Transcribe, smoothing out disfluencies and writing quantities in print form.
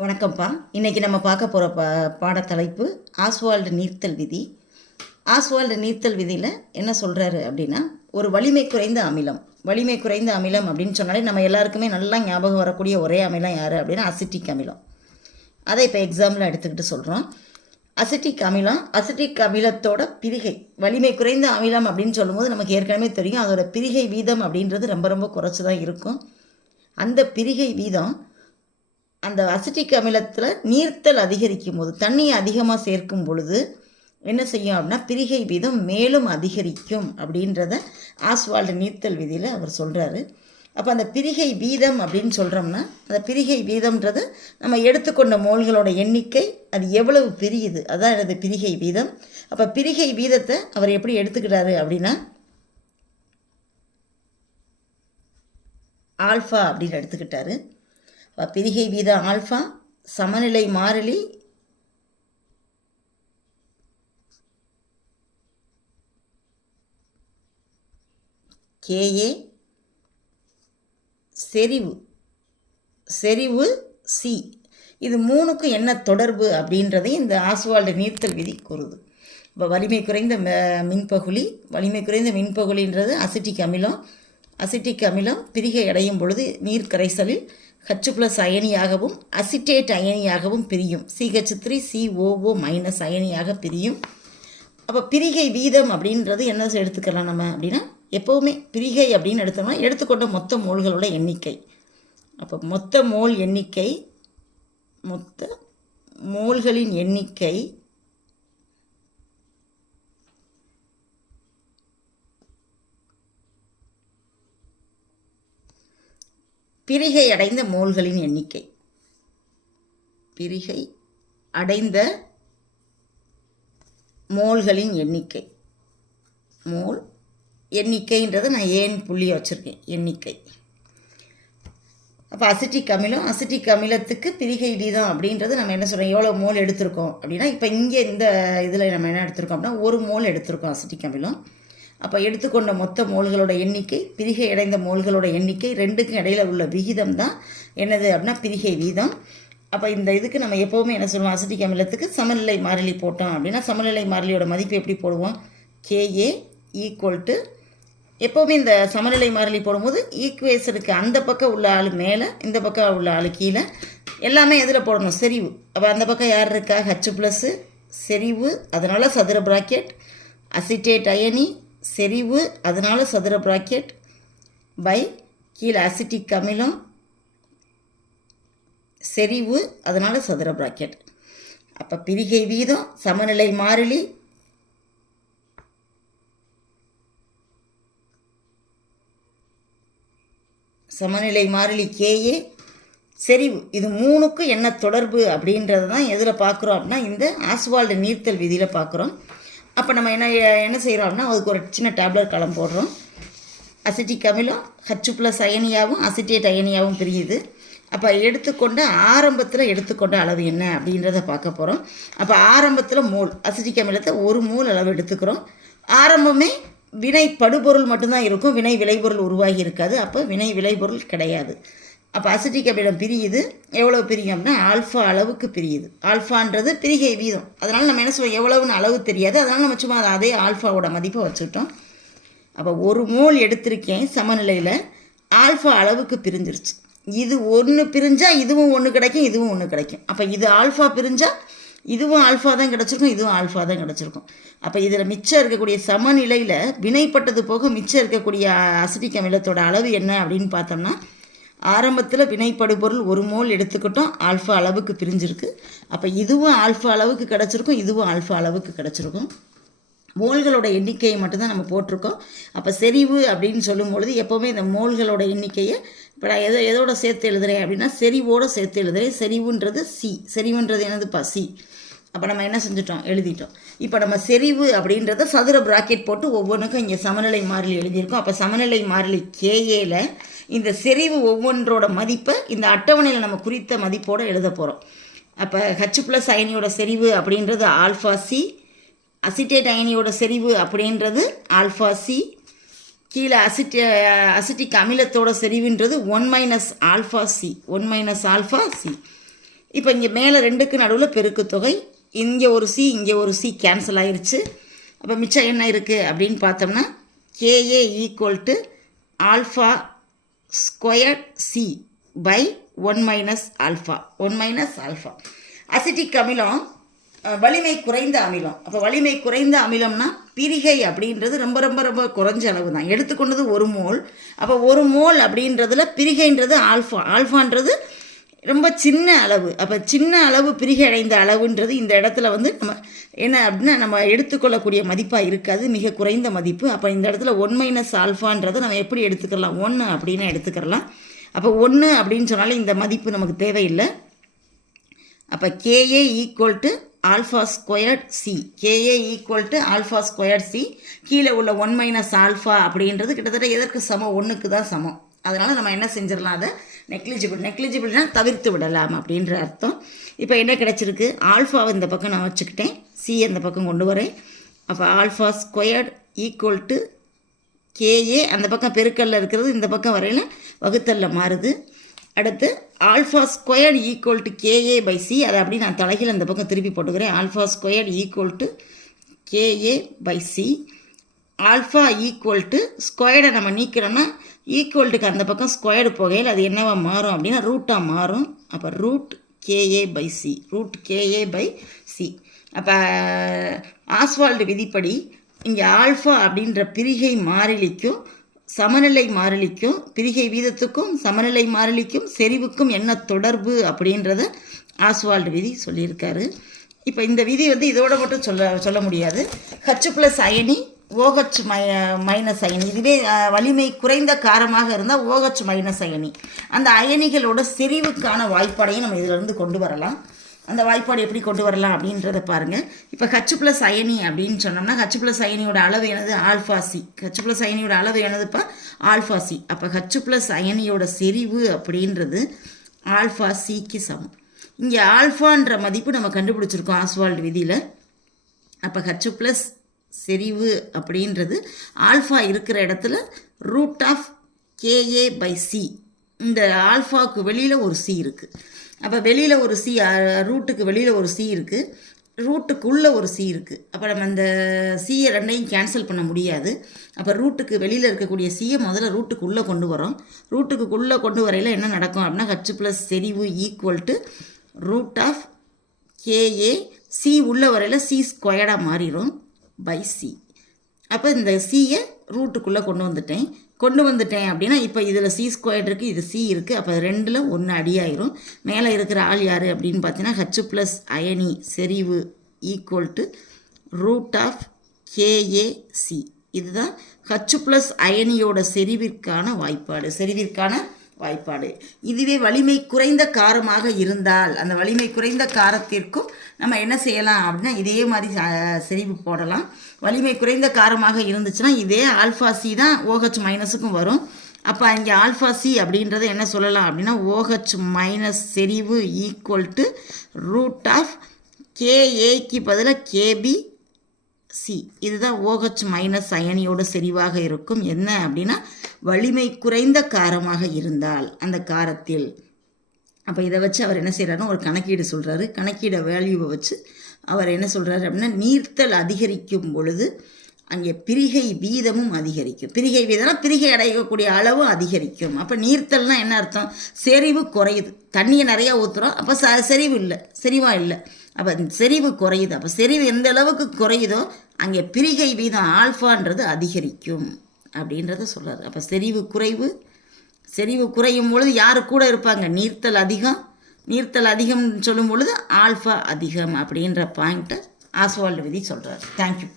வணக்கம்ப்பா. இன்றைக்கி நம்ம பார்க்க போகிற பாடத்தலைப்பு ஆஸ்வால்டு நீர்த்தல் விதி. ஆஸ்வால்டு நீர்த்தல் விதியில் என்ன சொல்கிறாரு அப்படின்னா, ஒரு வலிமை குறைந்த அமிலம். வலிமை குறைந்த அமிலம் அப்படின்னு சொன்னாலே நம்ம எல்லாருக்குமே நல்லா ஞாபகம் வரக்கூடிய ஒரே அமிலம் யார் அப்படின்னா அசிட்டிக் அமிலம். அதை இப்போ எக்ஸாம்பிள் எடுத்துக்கிட்டு சொல்கிறோம். அசிட்டிக் அமிலத்தோட பிரிகை, வலிமை குறைந்த அமிலம் அப்படின்னு சொல்லும்போது நமக்கு ஏற்கனவே தெரியும் அதோட பிரிகை வீதம் அப்படின்றது ரொம்ப ரொம்ப குறைச்சி தான் இருக்கும். அந்த பிரிகை வீதம் அந்த அசிட்டிக் அமிலத்தில் நீர்த்தல் அதிகரிக்கும் போது, தண்ணியை அதிகமாக சேர்க்கும் பொழுது என்ன செய்யும் அப்படின்னா பிரிகை வீதம் மேலும் அதிகரிக்கும் அப்படின்றத ஆஸ்வால்டு நீர்த்தல் விதியில் அவர் சொல்கிறாரு. அப்போ அந்த பிரிகை வீதம் அப்படின்னு சொல்கிறோம்னா, அந்த பிரிகை வீதம்ன்றது நம்ம எடுத்துக்கொண்ட மோல்களோட எண்ணிக்கை அது எவ்வளவு பிரியுது, அதான் எனது பிரிகை வீதம். அப்போ பிரிகை வீதத்தை அவர் எப்படி எடுத்துக்கிட்டாரு அப்படின்னா ஆல்ஃபா அப்படின்னு எடுத்துக்கிட்டாரு. பிரிகை வீதம் ஆல்ஃபா, சமநிலை மாறிலி கேஏ, செறிவு சி, இது மூணுக்கும் என்ன தொடர்பு அப்படின்றதை இந்த ஆஸ்வால்டு நீர்த்தல் விதி கூறுது. இப்போ வலிமை குறைந்த மின்பகுலின்றது அசிட்டிக் அமிலம் பிரிகை அடையும் பொழுது நீர் கரைசலில் H+ அயனியாகவும் அசிட்டேட் அயனியாகவும் பிரியும். CH3COO- அயனியாக பிரியும். அப்போ பிரிகை வீதம் அப்படின்றது என்ன எடுத்துக்கலாம் நம்ம அப்படின்னா, எப்போவுமே பிரிகை அப்படின்னு எடுத்தோம்னா எடுத்துக்கொண்ட மொத்த மோல்களோட எண்ணிக்கை. அப்போ மொத்த மோல்களின் எண்ணிக்கை பிரிகை அடைந்த மோல்களின் எண்ணிக்கை. பிரிகை அடைந்த மோல்களின் எண்ணிக்கை, மோல் எண்ணிக்கைன்றதை நான் ஏன் புள்ளியை வச்சுருக்கேன், எண்ணிக்கை. அப்போ அசிட்டிக் அமிலத்துக்கு பிரிகை வீதம் அப்படின்றது நம்ம என்ன சொல்கிறோம், எவ்வளோ மோல் எடுத்திருக்கோம் அப்படின்னா, இப்போ இங்கே இந்த இதில் நம்ம என்ன எடுத்திருக்கோம் அப்படின்னா 1 மோல் எடுத்திருக்கோம் அசிட்டிக் அமிலம். அப்போ எடுத்துக்கொண்ட மொத்த மோல்களோட எண்ணிக்கை, பிரிகை அடைந்த மோல்களோட எண்ணிக்கை, ரெண்டுக்கும் இடையில் உள்ள விகிதம் தான் என்னது அப்படின்னா பிரிகை வீதம். அப்போ இந்த இதுக்கு நம்ம எப்போவுமே என்ன சொல்லுவோம், அசிட்டிக் அமிலத்துக்கு சமநிலை மாறிலி போட்டோம் அப்படின்னா சமநிலை மாறிலியோட மதிப்பு எப்படி போடுவோம், KA = எப்போவுமே இந்த சமநிலை மாறிலி போடும்போது ஈக்குவேஷனுக்கு அந்த பக்கம் உள்ள ஆள் மேலே, இந்த பக்கம் உள்ள ஆள் கீழே, எல்லாமே எதில் போடணும், செறிவு. அப்போ அந்த பக்கம் யார் இருக்கா, H+, செறிவு, அதனால் சதுர பிராக்கெட், அசிட்டேட் அயனி, செறிவு, அதனால் சதுர பிராக்கெட், பை கீழே அசிட்டிக் அமிலம், செறிவு, அதனால் சதுர பிராக்கெட். அப்போ பிரிகை வீதம், சமநிலை மாறிலி, KA, செறிவு, இது மூணுக்கும் என்ன தொடர்பு அப்படின்றது தான் எதில் பார்க்குறோம் அப்படின்னா இந்த ஆஸ்வால்டு நீர்த்தல் விதியில் பார்க்குறோம். அப்போ நம்ம என்ன செய்கிறோம் அப்படின்னா அதுக்கு ஒரு சின்ன டேப்லெட் கலம் போடுறோம். அசிட்டிக் அமிலம் H+ அயனியாகவும் அசிட்டேட் அயனியாகவும் பிரியுது. அப்போ ஆரம்பத்தில் எடுத்துக்கொண்ட அளவு என்ன அப்படின்றத பார்க்க போகிறோம். அப்போ ஆரம்பத்தில் மோல், அசிட்டிக் அமிலத்தை 1 மோல் அளவு எடுத்துக்கிறோம். ஆரம்பமே வினை படுபொருள் மட்டும்தான் இருக்கும், வினை விளைபொருள் உருவாகி இருக்காது. அப்போ வினை விளைபொருள் கிடையாது. அப்போ அசிட்டிக் அமிலம் பிரியுது, எவ்வளோ பிரியும் அப்படின்னா ஆல்ஃபா அளவுக்கு பிரியுது. ஆல்ஃபான்றது பிரிகை வீதம், அதனால் நம்ம என்ன சொல்லுவோம், எவ்வளவுன்னு அளவு தெரியாது, அதனால் நம்ம சும்மா அதே ஆல்ஃபாவோட மதிப்பை வச்சுக்கிட்டோம். அப்போ 1 மோல் எடுத்திருக்கேன் சமநிலையில், ஆல்ஃபா அளவுக்கு பிரிஞ்சிருச்சு. இது ஒன்று பிரிஞ்சால் இதுவும் ஒன்று கிடைக்கும், இதுவும் ஒன்று கிடைக்கும். அப்போ இது ஆல்ஃபா பிரிஞ்சால் இதுவும் ஆல்ஃபா தான் கிடச்சிருக்கும், இதுவும் ஆல்ஃபா தான் கிடச்சிருக்கும். அப்போ இதில் மிச்சம் இருக்கக்கூடிய சமநிலையில் வினைப்பட்டது போக மிச்சம் இருக்கக்கூடிய அசிட்டிக் அமிலத்தோட அளவு என்ன அப்படின்னு பார்த்தோம்னா, ஆரம்பத்தில் வினைப்படுபொருள் 1 மோல் எடுத்துக்கிட்டோம், ஆல்ஃபா அளவுக்கு பிரிஞ்சிருக்கு. அப்போ இதுவும் ஆல்ஃபா அளவுக்கு கிடச்சிருக்கும், இதுவும் ஆல்ஃபா அளவுக்கு கிடச்சிருக்கும். மோல்களோட எண்ணிக்கையை மட்டும்தான் நம்ம போட்டிருக்கோம். அப்போ செறிவு அப்படின்னு சொல்லும்பொழுது எப்போவுமே இந்த மோல்களோட எண்ணிக்கையை இப்போ நான் எதோட சேர்த்து எழுதுகிறேன் அப்படின்னா செறிவோடு சேர்த்து எழுதுகிறேன். செறிவுன்றது செறிவுன்றது என்னதுப்பா, சி. அப்போ நம்ம என்ன செஞ்சிட்டோம், எழுதிட்டோம். இப்போ நம்ம செறிவு அப்படின்றத சதுர பிராக்கெட் போட்டு ஒவ்வொன்றுக்கும் இங்கே சமநிலை மாறிலி எழுதியிருக்கோம். அப்போ சமநிலை மாறிலி KAல இந்த செறிவு ஒவ்வொன்றோட மதிப்பை இந்த அட்டவணையில் நம்ம குறித்த மதிப்போடு எழுத போகிறோம். அப்போ H+ அயனியோட செறிவு அப்படின்றது ஆல்ஃபா சி, அசிட்டேட் அயனியோட செறிவு அப்படின்றது ஆல்ஃபா சி, கீழே அசிட்டிக் அமிலத்தோட செறிவுன்றது 1 - ஆல்ஃபா சி, 1 - ஆல்ஃபா சி. இப்போ இங்கே மேலே 2க்கு நடுவில் பெருக்குத்தொகை, இங்கே ஒரு சி இங்கே ஒரு சி கேன்சல் ஆயிடுச்சு. அப்போ மிச்சம் என்ன இருக்குது அப்படின்னு பார்த்தோம்னா Ka equal to alpha square C by 1 minus alpha. Acetic அமிலம் வலிமை குறைந்த அமிலம். அப்போ வலிமை குறைந்த அமிலம்னா பிரிகை அப்படின்றது ரொம்ப ரொம்ப ரொம்ப குறைஞ்ச அளவு தான். எடுத்துக்கொண்டது 1 மோல். அப்போ 1 மோல் அப்படின்றதுல பிரிகைன்றது ஆல்ஃபான்றது ரொம்ப சின்ன அளவு. அப்போ சின்ன அளவு பிரிகை அடைந்த அளவுன்றது இந்த இடத்துல நம்ம என்ன அப்படின்னா நம்ம எடுத்துக்கொள்ளக்கூடிய மதிப்பாக இருக்காது, மிக குறைந்த மதிப்பு. அப்போ இந்த இடத்துல 1 மைனஸ் ஆல்ஃபான்றதை நம்ம எப்படி எடுத்துக்கலாம், 1 அப்படின்னு எடுத்துக்கலாம். அப்போ 1 அப்படின்னு சொன்னாலே இந்த மதிப்பு நமக்கு தேவையில்லை. அப்போ Ka equal to alpha squared C, கீழே உள்ள 1 மைனஸ் ஆல்ஃபா அப்படின்றது கிட்டத்தட்ட எதற்கு சமம், 1க்கு தான் சமம். அதனால் நம்ம என்ன செஞ்சிடலாம், அதை நெக்லிஜிபிள்னா தவிர்த்து விடலாம் அப்படின்ற அர்த்தம். இப்போ என்ன கிடச்சிருக்கு, ஆல்ஃபாவை இந்த பக்கம் நான் வச்சுக்கிட்டேன், சி அந்த பக்கம் கொண்டு வரேன். அப்போ alpha squared equal to Ka, அந்த பக்கம் பெருக்கல்ல இருக்கிறது இந்த பக்கம் வரையில் வகுத்தல்ல மாறுது. அடுத்து alpha squared equal to KA by C, அதை அப்படி நான் தலைகீழ் அந்த பக்கம் திருப்பி போட்டுக்கிறேன். Alpha squared equal to KA by C. Alpha equal to ஸ்கொயர்டை நம்ம நீக்கிறோம்னா ஈக்குவல்ட்டுக்கு அந்த பக்கம் ஸ்கொயர்டு போகையில் அது என்னவா மாறும் அப்படின்னா ரூட்டாக மாறும். அப்போ ரூட் கேஏ பை சி. அப்போ ஆஸ்வால்டு விதிப்படி இங்கே ஆல்ஃபா அப்படின்ற பிரிகை மாறிலிக்கும் சமநிலை மாறிலிக்கும், பிரிகை வீதத்துக்கும் சமநிலை மாறிலிக்கும் செறிவுக்கும் என்ன தொடர்பு அப்படின்றத ஆஸ்வால்டு விதி சொல்லியிருக்காரு. இப்போ இந்த விதி இதோட மட்டும் சொல்ல முடியாது. ஹச் ப்ளஸ் அயனி OH மைனஸ் அயனி, இதுவே வலிமை குறைந்த காரமாக இருந்தால் OH மைனஸ் அயனி, அந்த அயனிகளோட செறிவுக்கான வாய்ப்பாடையும் நம்ம இதிலிருந்து கொண்டு வரலாம். அந்த வாய்ப்பாடு எப்படி கொண்டு வரலாம் அப்படின்றத பாருங்கள். இப்போ ஹச் ப்ளஸ் அயனி அப்படின்னு சொன்னோம்னா ஹச் ப்ளஸ் அயனியோட அளவு என்னது, ஆல்ஃபா சி. ஹச் ப்ளஸ் அயனியோட அளவு என்னதுப்பா, ஆல்ஃபா சி. அப்போ ஹச் ப்ளஸ் அயனியோட செறிவு அப்படின்றது ஆல்ஃபா சிக்கு சமம். இங்கே ஆல்ஃபான்ற மதிப்பு நம்ம கண்டுபிடிச்சிருக்கோம் ஆஸ்வால்டு விதியில். அப்போ ஹச் ப்ளஸ் செறிவு அப்படின்றது ஆல்ஃபா இருக்கிற இடத்துல root of Ka by C. இந்த ஆல்ஃபாவுக்கு வெளியில் ஒரு சி இருக்குது. அப்போ வெளியில் ஒரு சி, ரூட்டுக்கு வெளியில் ஒரு சி இருக்குது, ரூட்டுக்குள்ளே ஒரு சி இருக்குது. அப்போ நம்ம இந்த சியை ரெண்டையும் கேன்சல் பண்ண முடியாது. அப்போ ரூட்டுக்கு வெளியில் இருக்கக்கூடிய சியை முதல்ல ரூட்டுக்குள்ளே கொண்டு வரோம். ரூட்டுக்குள்ளே கொண்டு வரையில் என்ன நடக்கும் அப்படின்னா ஹச் ப்ளஸ் செறிவு equal to root of Ka, C உள்ள வரையில் சி ஸ்கொயர்டாக மாறிடும் பை சி. அப்போ இந்த சியை ரூட்டுக்குள்ளே கொண்டு வந்துட்டேன் அப்படின்னா இப்போ இதில் சி ஸ்கொயர்டு இருக்குது, இது சி இருக்குது. அப்போ 2ல் 1 அடியாயிரும். மேலே இருக்கிற ஆள் யார் அப்படின்னு பார்த்தீங்கன்னா ஹச் ப்ளஸ் அயனி செறிவு equal to root of KAC. இதுதான் ஹச் ப்ளஸ் அயனியோட செறிவிற்கான வாய்ப்பாடு. இதுவே வலிமை குறைந்த காரமாக இருந்தால் அந்த வலிமை குறைந்த காரத்திற்கும் நம்ம என்ன செய்யலாம் அப்படின்னா இதே மாதிரி செறிவு போடலாம். வலிமை குறைந்த காரமாக இருந்துச்சுன்னா இதே ஆல்ஃபா சி தான் OH மைனஸுக்கும் வரும். அப்போ இங்கே ஆல்ஃபா சி அப்படின்றத என்ன சொல்லலாம் அப்படின்னா OH மைனஸ் செறிவு ஈக்குவல் டு ரூட் ஆஃப் கேஏக்கு பதிலாக கேபி சி. இதுதான் OH மைனஸ் அயனியோட செறிவாக இருக்கும். என்ன அப்படின்னா வலிமை குறைந்த காரமாக இருந்தால் அந்த காரத்தில். அப்போ இதை வச்சு அவர் என்ன செய்கிறாருன்னா ஒரு கணக்கீடு சொல்கிறாரு. கணக்கீட வேல்யூவை வச்சு அவர் என்ன சொல்கிறாரு அப்படின்னா நீர்த்தல் அதிகரிக்கும் பொழுது அங்கே பிரிகை வீதமும் அதிகரிக்கும். பிரிகை வீதம்னா பிரிகை அடையக்கூடிய அளவும் அதிகரிக்கும். அப்போ நீர்த்தல்னால் என்ன அர்த்தம், செறிவு குறையுது. தண்ணியை நிறையா ஊற்றுறோம், அப்போ செறிவாக இல்லை. அப்போ செறிவு குறையுது. அப்போ செறிவு எந்த அளவுக்கு குறையுதோ அங்கே பிரிகை வீதம் ஆல்ஃபான்றது அதிகரிக்கும் அப்படின்றத சொல்கிறார். அப்போ செறிவு குறையும் பொழுது யார் கூட இருப்பாங்க, நீர்த்தல் அதிகம் சொல்லும் பொழுது ஆல்ஃபா அதிகம் அப்படின்ற பாயிண்ட்டை ஆஸ்வால்டு விதி சொல்கிறார். தேங்க்யூ.